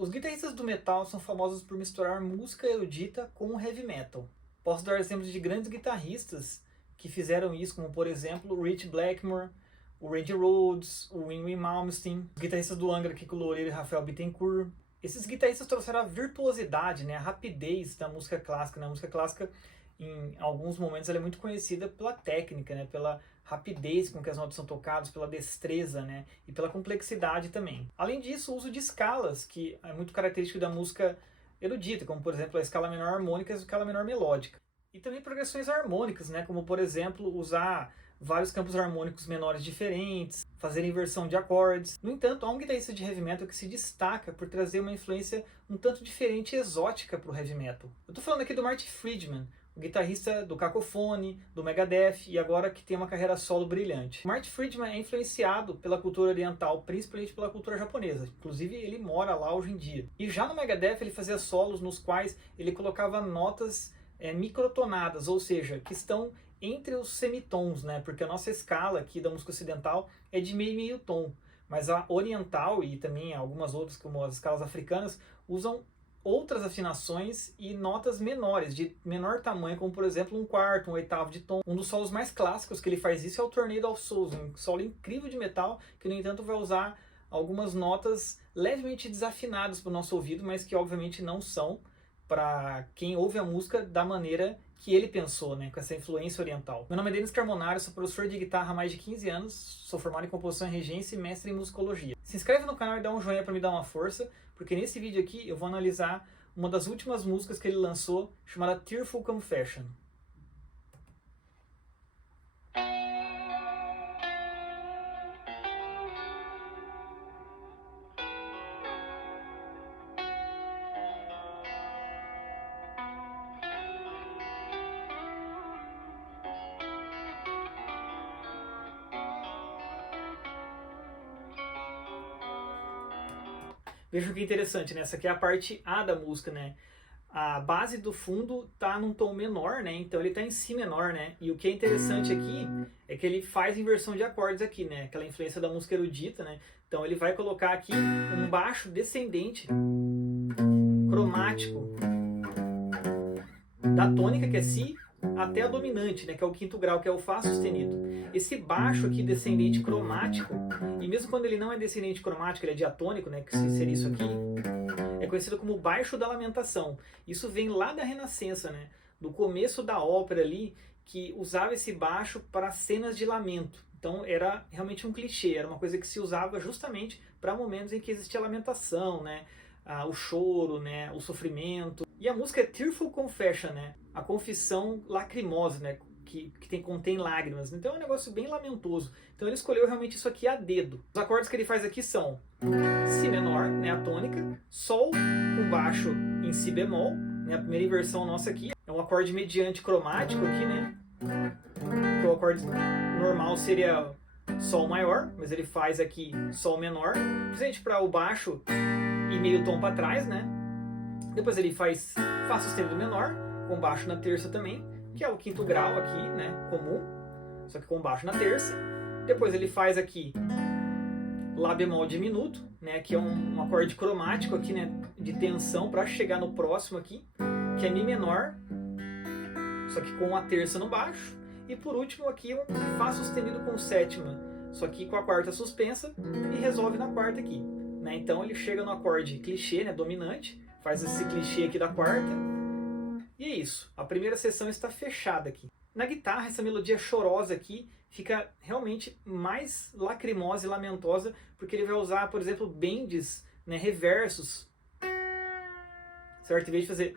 Os guitarristas do metal são famosos por misturar música erudita com o heavy metal. Posso dar exemplos de grandes guitarristas que fizeram isso, como por exemplo o Rich Blackmore, o Randy Rhoads, o Yngwie Malmsteen, os guitarristas do Angra, Kiko Loureiro e Rafael Bittencourt. Esses guitarristas trouxeram a virtuosidade, né, a rapidez da música clássica. A música clássica, em alguns momentos, ela é muito conhecida pela técnica, né, pela rapidez com que as notas são tocadas, pela destreza, né, e pela complexidade também. Além disso, o uso de escalas, que é muito característico da música erudita, como por exemplo a escala menor harmônica e a escala menor melódica. E também progressões harmônicas, né, como por exemplo usar vários campos harmônicos menores diferentes, fazer inversão de acordes. No entanto, há um guitarrista de heavy metal que se destaca por trazer uma influência um tanto diferente e exótica para o heavy metal. Eu estou falando aqui do Marty Friedman, o guitarrista do Cacophony, do Megadeth e agora que tem uma carreira solo brilhante. Marty Friedman é influenciado pela cultura oriental, principalmente pela cultura japonesa. Inclusive ele mora lá hoje em dia. E já no Megadeth ele fazia solos nos quais ele colocava notas microtonadas, ou seja, que estão entre os semitons, né? Porque a nossa escala aqui da música ocidental é de meio e meio tom, mas a oriental e também algumas outras, como as escalas africanas, usam outras afinações e notas menores, de menor tamanho, como por exemplo um quarto, um oitavo de tom. Um dos solos mais clássicos que ele faz isso é o Tornado of Souls, um solo incrível de metal que no entanto vai usar algumas notas levemente desafinadas para o nosso ouvido, mas que obviamente não são para quem ouve a música da maneira que ele pensou, né, com essa influência oriental. Meu nome é Denis Carmonaro, sou professor de guitarra há mais de 15 anos, sou formado em composição e regência e mestre em musicologia. Se inscreve no canal e dá um joinha para me dar uma força, porque nesse vídeo aqui eu vou analisar uma das últimas músicas que ele lançou, chamada Tearful Confession. Veja que interessante, né? Essa aqui é a parte A da música, né? A base do fundo tá num tom menor, né? Então ele tá em si menor, né? E o que é interessante aqui é que ele faz inversão de acordes aqui, né? Aquela influência da música erudita, né? Então ele vai colocar aqui um baixo descendente cromático da tônica, que é si, até a dominante, né, que é o quinto grau, que é o Fá sustenido. Esse baixo aqui descendente cromático, e mesmo quando ele não é descendente cromático, ele é diatônico, né, que seria isso aqui, é conhecido como baixo da lamentação. Isso vem lá da Renascença, né, do começo da ópera ali, que usava esse baixo para cenas de lamento. Então era realmente um clichê, era uma coisa que se usava justamente para momentos em que existia lamentação, né, o choro, né, o sofrimento. E a música é Tearful Confession, né, a confissão lacrimosa, né, que contém lágrimas. Então é um negócio bem lamentoso. Então ele escolheu realmente isso aqui a dedo. Os acordes que ele faz aqui são Si menor, né, a tônica, Sol com baixo em Si bemol, né, a primeira inversão nossa aqui. É um acorde mediante cromático aqui, né, que o acorde normal seria Sol maior, mas ele faz aqui Sol menor, principalmente para o baixo e meio tom para trás, né. Depois ele faz Fá sustenido menor, com baixo na terça também, que é o quinto grau aqui, né, comum, só que com baixo na terça. Depois ele faz aqui Lá bemol diminuto, né, que é um acorde cromático aqui, né, de tensão para chegar no próximo aqui, que é Mi menor, só que com a terça no baixo. E por último aqui um Fá sustenido com sétima, só que com a quarta suspensa e resolve na quarta aqui, né. Então ele chega no acorde clichê, né, dominante, faz esse clichê aqui da quarta. E é isso, a primeira sessão está fechada aqui. Na guitarra, essa melodia chorosa aqui fica realmente mais lacrimosa e lamentosa, porque ele vai usar, por exemplo, bends, né, reversos, certo? Em vez de fazer...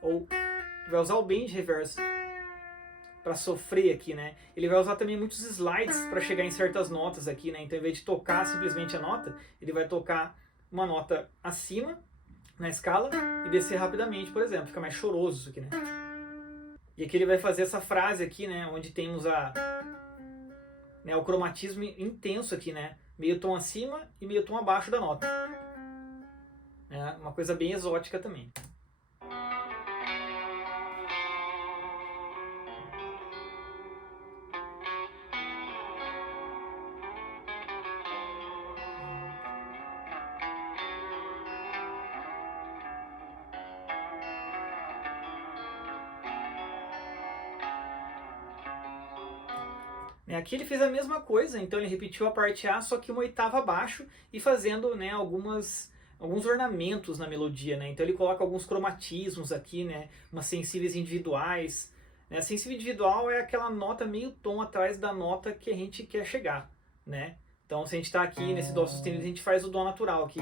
Ou vai usar o bend reverso para sofrer aqui, né? Ele vai usar também muitos slides para chegar em certas notas aqui, né? Então, em vez de tocar simplesmente a nota, ele vai tocar uma nota acima na escala e descer rapidamente, por exemplo. Fica mais choroso isso aqui, né? E aqui ele vai fazer essa frase aqui, né? Onde temos o cromatismo intenso aqui, né? Meio tom acima e meio tom abaixo da nota. É uma coisa bem exótica também. Aqui ele fez a mesma coisa, então ele repetiu a parte A, só que uma oitava abaixo e fazendo, né, alguns ornamentos na melodia, né? Então ele coloca alguns cromatismos aqui, né, umas sensíveis individuais. Né? A sensível individual é aquela nota meio tom atrás da nota que a gente quer chegar, né? Então se a gente está aqui nesse dó sustenido, a gente faz o dó natural aqui.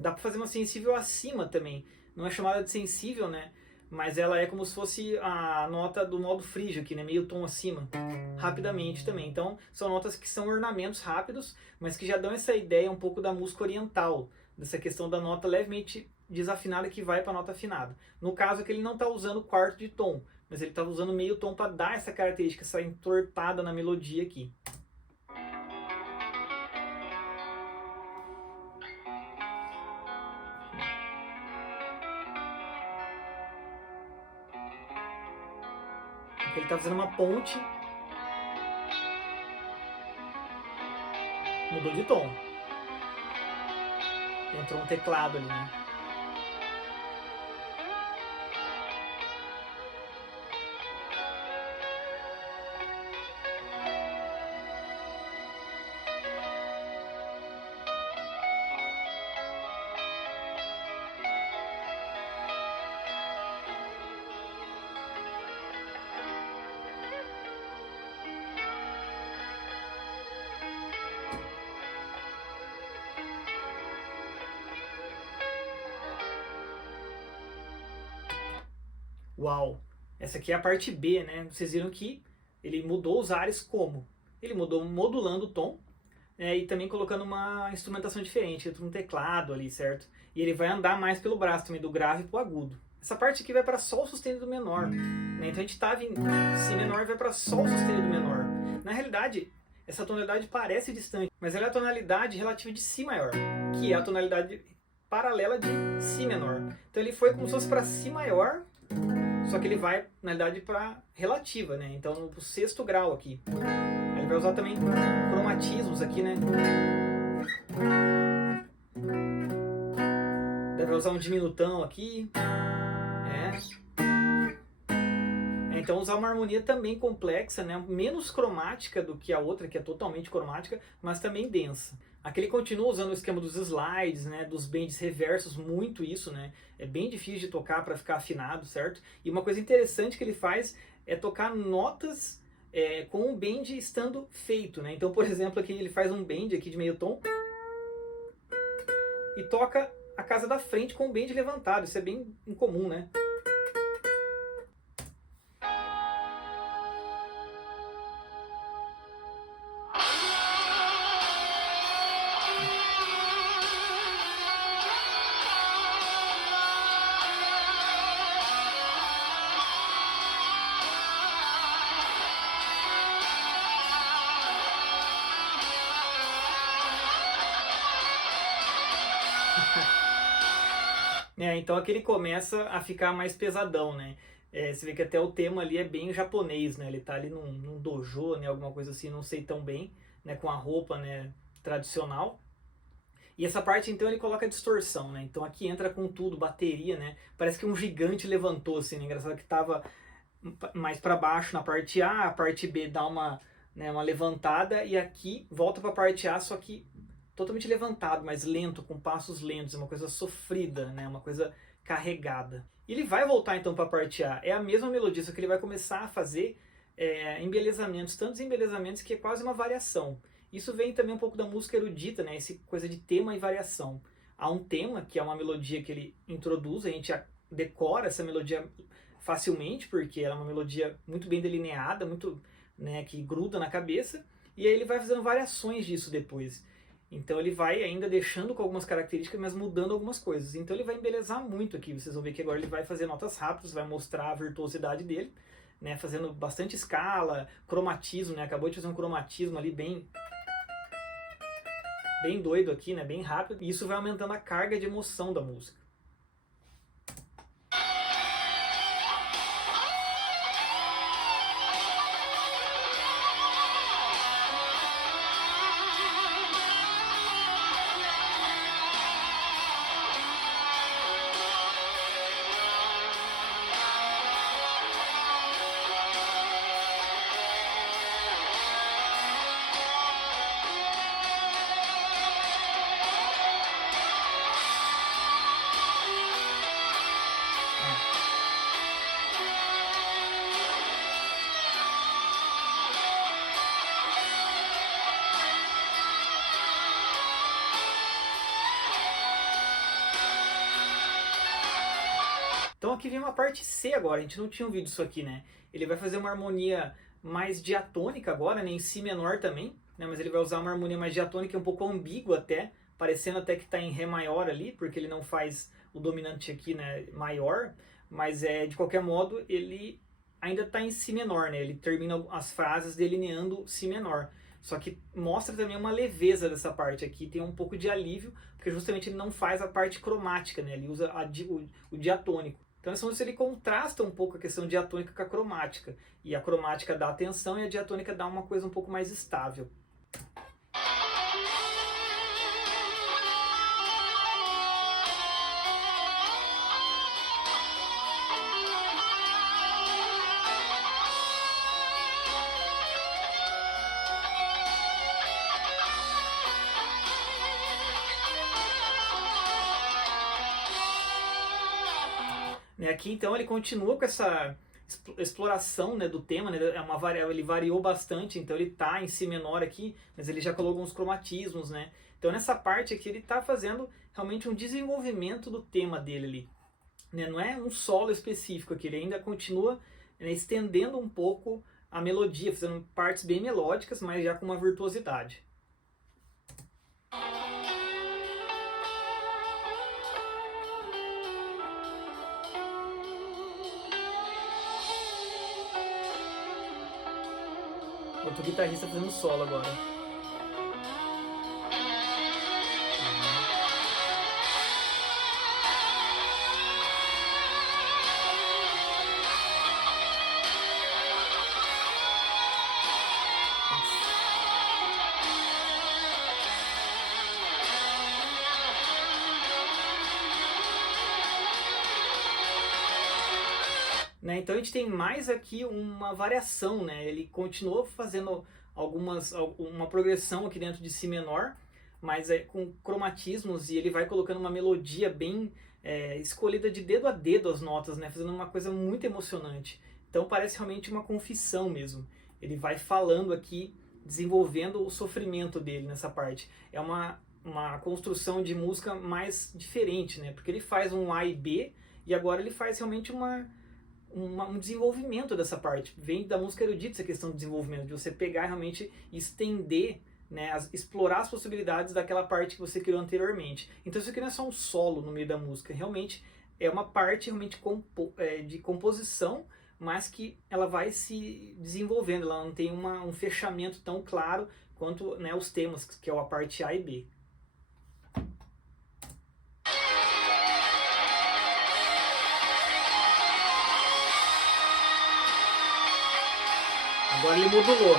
Dá para fazer uma sensível acima também. Não é chamada de sensível, né? Mas ela é como se fosse a nota do modo frígio aqui, né? Meio tom acima, rapidamente também. Então, são notas que são ornamentos rápidos, mas que já dão essa ideia um pouco da música oriental, dessa questão da nota levemente desafinada que vai para a nota afinada. No caso aqui ele não está usando quarto de tom, mas ele está usando meio tom para dar essa característica, essa entortada na melodia aqui. Ele está fazendo uma ponte. Mudou de tom. Entrou um teclado ali, né? Uau! Essa aqui é a parte B, né? Vocês viram que ele mudou os ares como? Ele mudou modulando o tom, né, e também colocando uma instrumentação diferente, um teclado ali, certo? E ele vai andar mais pelo braço também, do grave para o agudo. Essa parte aqui vai para Sol sustenido menor, né? Então a gente estava em Si menor e vai para Sol sustenido menor. Na realidade, essa tonalidade parece distante, mas ela é a tonalidade relativa de Si maior, que é a tonalidade paralela de Si menor. Então ele foi como se fosse para Si maior, só que ele vai, na realidade, para relativa, né? Então, no sexto grau aqui. Ele vai usar também cromatismos aqui, né? Deve usar um diminutão aqui. Então, usar uma harmonia também complexa, né? Menos cromática do que a outra, que é totalmente cromática, mas também densa. Aqui ele continua usando o esquema dos slides, né, dos bends reversos, muito isso, né? É bem difícil de tocar para ficar afinado, certo? E uma coisa interessante que ele faz é tocar notas com o bend estando feito, né? Então, por exemplo, aqui ele faz um bend aqui de meio tom e toca a casa da frente com o bend levantado. Isso é bem incomum, né? Então aqui ele começa a ficar mais pesadão, né? Você vê que até o tema ali é bem japonês, né? Ele tá ali num dojo, né? Alguma coisa assim, não sei tão bem, né? Com a roupa, né? Tradicional. E essa parte então ele coloca distorção, né? Então aqui entra com tudo, bateria, né? Parece que um gigante levantou, assim, né? Engraçado que tava mais para baixo na parte A parte B dá uma levantada e aqui volta para a parte A, só que totalmente levantado, mas lento, com passos lentos, é uma coisa sofrida, né? Uma coisa carregada. E ele vai voltar então para a parte A, é a mesma melodia, só que ele vai começar a fazer embelezamentos, tantos embelezamentos que é quase uma variação. Isso vem também um pouco da música erudita, né? Essa coisa de tema e variação. Há um tema, que é uma melodia que ele introduz, a gente decora essa melodia facilmente, porque ela é uma melodia muito bem delineada, muito, né, que gruda na cabeça, e aí ele vai fazendo variações disso depois. Então ele vai ainda deixando com algumas características, mas mudando algumas coisas. Então ele vai embelezar muito aqui. Vocês vão ver que agora ele vai fazer notas rápidas, vai mostrar a virtuosidade dele, né, fazendo bastante escala, cromatismo, né, acabou de fazer um cromatismo ali bem doido aqui, né, bem rápido. E isso vai aumentando a carga de emoção da música. Então aqui vem uma parte C agora, a gente não tinha ouvido isso aqui, né? Ele vai fazer uma harmonia mais diatônica agora, né? Em Si menor também, né? Mas ele vai usar uma harmonia mais diatônica, um pouco ambígua até, parecendo até que está em Ré maior ali, porque ele não faz o dominante aqui, né, maior, mas de qualquer modo ele ainda está em Si menor, né? Ele termina as frases delineando Si menor. Só que mostra também uma leveza dessa parte aqui, tem um pouco de alívio, porque justamente ele não faz a parte cromática, né? Ele usa o diatônico. Então, ele contrasta um pouco a questão diatônica com a cromática. E a cromática dá atenção e a diatônica dá uma coisa um pouco mais estável. Aqui então ele continua com essa exploração, né, do tema, né, ele variou bastante, então ele está em Si menor aqui, mas ele já colocou uns cromatismos, né? Então nessa parte aqui ele está fazendo realmente um desenvolvimento do tema dele ali, né? Não é um solo específico aqui, ele ainda continua, né, estendendo um pouco a melodia, fazendo partes bem melódicas, mas já com uma virtuosidade. Outro guitarrista fazendo solo agora. Né, então a gente tem mais aqui uma variação, né? Ele continuou fazendo uma progressão aqui dentro de Si menor, mas com cromatismos, e ele vai colocando uma melodia bem escolhida de dedo a dedo as notas, né? Fazendo uma coisa muito emocionante. Então parece realmente uma confissão mesmo. Ele vai falando aqui, desenvolvendo o sofrimento dele nessa parte. É uma construção de música mais diferente, né? Porque ele faz um A e B, e agora ele faz realmente um desenvolvimento dessa parte. Vem da música erudita essa questão do desenvolvimento, de você pegar e realmente estender, né, explorar as possibilidades daquela parte que você criou anteriormente. Então isso aqui não é só um solo no meio da música, realmente é uma parte realmente de composição, mas que ela vai se desenvolvendo, ela não tem um fechamento tão claro quanto, né, os temas, que é a parte A e B. Agora ele modulou.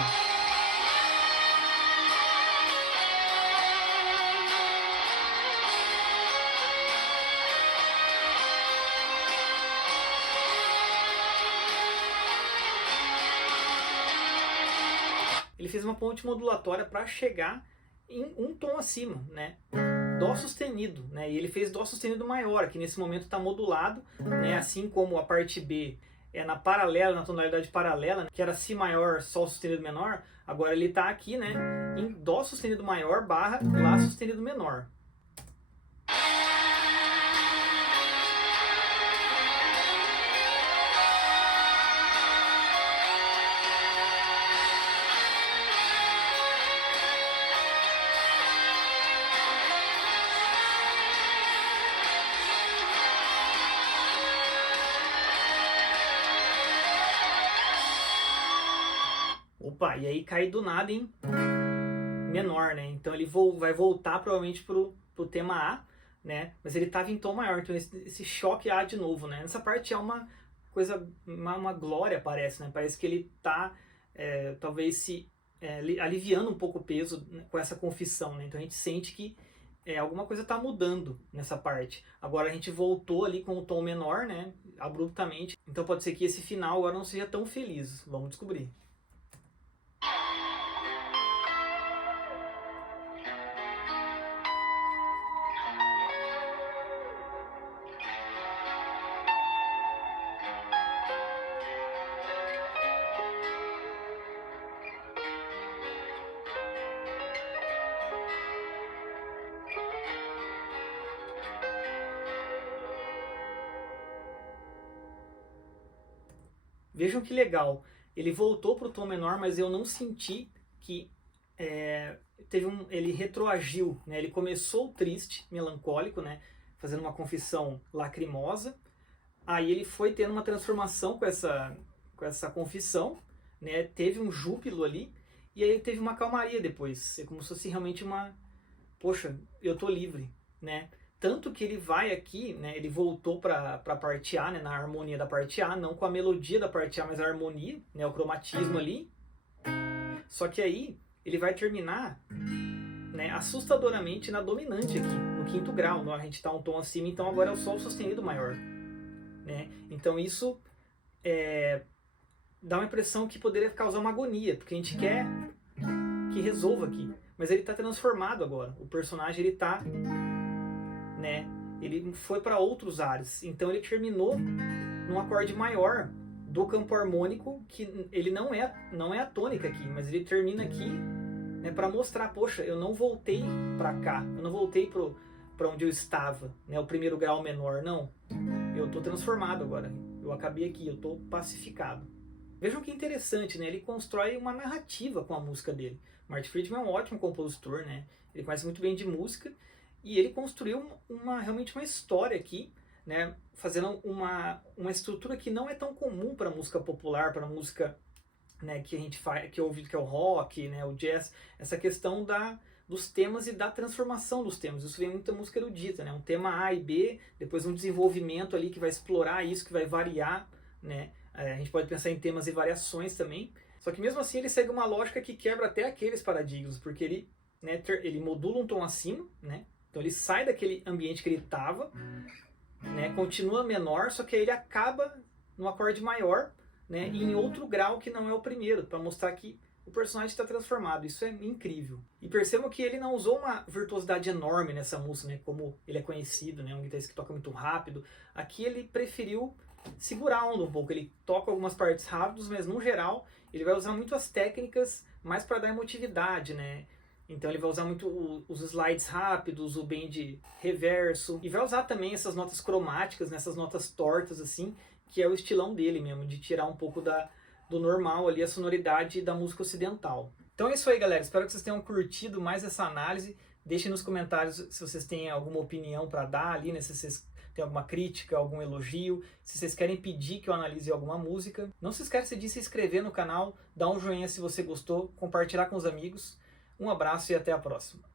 Ele fez uma ponte modulatória para chegar em um tom acima, né? Dó sustenido, né? E ele fez Dó sustenido maior, que nesse momento está modulado, né? Assim como a parte B na paralela, na tonalidade paralela, que era Si maior, Sol sustenido menor, agora ele está aqui, né, em Dó sustenido maior barra Lá sustenido menor. Opa, e aí cai do nada em menor, né? Então ele vai voltar provavelmente pro tema A, né? Mas ele estava em tom maior, então esse choque A de novo, né? Nessa parte é uma coisa, uma glória, parece, né? Parece que ele está talvez se aliviando um pouco o peso, né, com essa confissão, né? Então a gente sente que alguma coisa está mudando nessa parte. Agora a gente voltou ali com o tom menor, né? Abruptamente. Então pode ser que esse final agora não seja tão feliz. Vamos descobrir. Vejam que legal. Ele voltou para o tom menor, mas eu não senti que ele retroagiu, né? Ele começou triste, melancólico, né? Fazendo uma confissão lacrimosa. Aí ele foi tendo uma transformação com essa confissão, né? Teve um júbilo ali, e aí teve uma calmaria depois. É como se fosse realmente poxa, eu tô livre, né? Tanto que ele vai aqui, né? Ele voltou para a parte A, né? Na harmonia da parte A, não com a melodia da parte A, mas a harmonia, né? O cromatismo ali. Só que aí ele vai terminar, né, assustadoramente na dominante aqui, no quinto grau. A gente está um tom acima, então agora é o sol sustenido maior, né? Então isso dá uma impressão que poderia causar uma agonia, porque a gente quer que resolva aqui. Mas ele está transformado agora. O personagem ele tá, né? Ele foi para outros ares. Então ele terminou num acorde maior do campo harmônico, que ele não é a tônica aqui, mas ele termina aqui, né, para mostrar, poxa, eu não voltei para cá, eu não voltei para onde eu estava, né, o primeiro grau menor, não. Eu estou transformado agora. Eu acabei aqui, eu estou pacificado. Vejam que interessante, né? Ele constrói uma narrativa com a música dele. Marty Friedman é um ótimo compositor, né? Ele conhece muito bem de música e ele construiu realmente uma história aqui, né? Fazendo uma estrutura que não é tão comum para música popular, para música, né, que a gente faz, que ouve, que é o rock, né, o jazz, essa questão dos temas e da transformação dos temas. Isso vem muita música erudita, né? Um tema A e B, depois um desenvolvimento ali que vai explorar isso, que vai variar, né? A gente pode pensar em temas e variações também. Só que mesmo assim ele segue uma lógica que quebra até aqueles paradigmas, porque ele, né, ele modula um tom acima, né? Então ele sai daquele ambiente que ele estava, né, continua menor, só que aí ele acaba no acorde maior, né, em outro grau que não é o primeiro, para mostrar que o personagem está transformado. Isso é incrível. E percebam que ele não usou uma virtuosidade enorme nessa música, né, como ele é conhecido, né, um guitarrista que toca muito rápido. Aqui ele preferiu segurar a onda um pouco. Ele toca algumas partes rápidas, mas no geral ele vai usar muito as técnicas mais para dar emotividade, né? Então ele vai usar muito os slides rápidos, o bend reverso, e vai usar também essas notas cromáticas, nessas notas tortas assim, que é o estilão dele mesmo, de tirar um pouco do normal ali, a sonoridade da música ocidental. Então é isso aí, galera. Espero que vocês tenham curtido mais essa análise. Deixem nos comentários se vocês têm alguma opinião para dar ali, né? Se vocês têm alguma crítica, algum elogio, se vocês querem pedir que eu analise alguma música. Não se esqueça de se inscrever no canal, dar um joinha se você gostou, compartilhar com os amigos. Um abraço e até a próxima.